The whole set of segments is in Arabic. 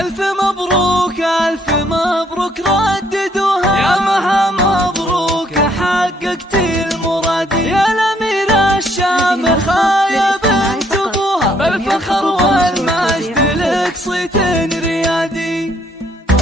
ألف مبروك ألف مبروك رددوها، يا مها مبروك حققت المراد، يا الأميرة الشامخة يا بنت أبوها، بالفخر والمجد لك صيت ريادي،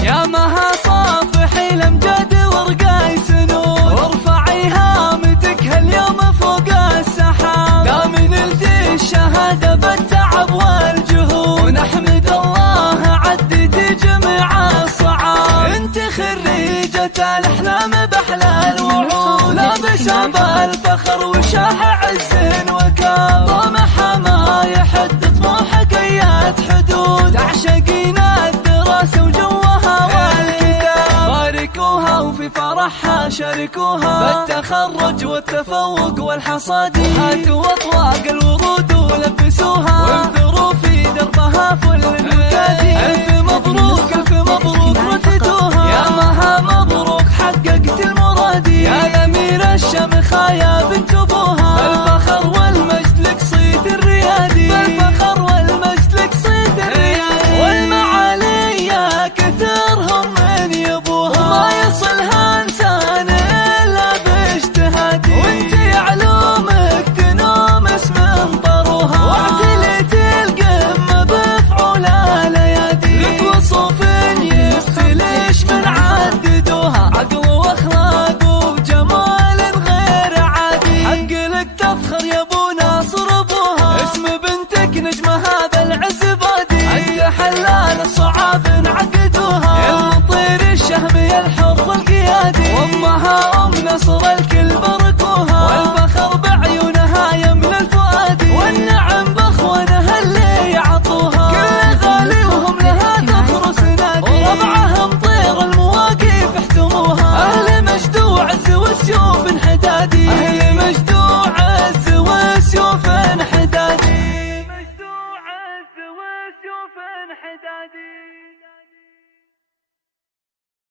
يا مها صافحي الأمجاد ورقاي سنود، وارفعي هامتك هاليوم فوق السحاب، دامن الدي الشهادة بالتعب والجهود، ونحمد الله عدتي جميع الصعاب، انت خريجة الأحلام بأحلى الوعود، لابسة بالفخر وشاح عز وكاب، طموحها ما يحد طموحك أيات حدود، تعشقين الدراسة وجوها والكتاب، باركوها وفي فرحها شاركوها، بالتخرج والتفوق والحصاد، هاتوا أطواق الورود ولبسوها، وانثروا في دربها فل المكادي، ألف مبروك ألف مبروك رددوها، يا مها مبروك حققت المراد، يا الأميرة الشامخة يا بنت أبوها، بالفخر والمجد لك صيت الريادي، بالفخر والمجد لك صيت الريادي، والمعالي يا كثرهم من يبوها، وما يصلها إنسان إلا باجتهادي، وانت علومك تنومس من طروها، واعتليت القمة بفعول الأيادي، لك وصوف يفتلش من عددوها، عقل واخلاق وجمال غير عادي، حق لك تفخر يا ابو ناصر ابوها، اسم بنتك نجم هذا العز بادي، انت حلال الصعاب انعقدوها، يا المطير الشهمي الحر القيادي، وامها ام نصر الكل باركوها، والفخر بعيونها يم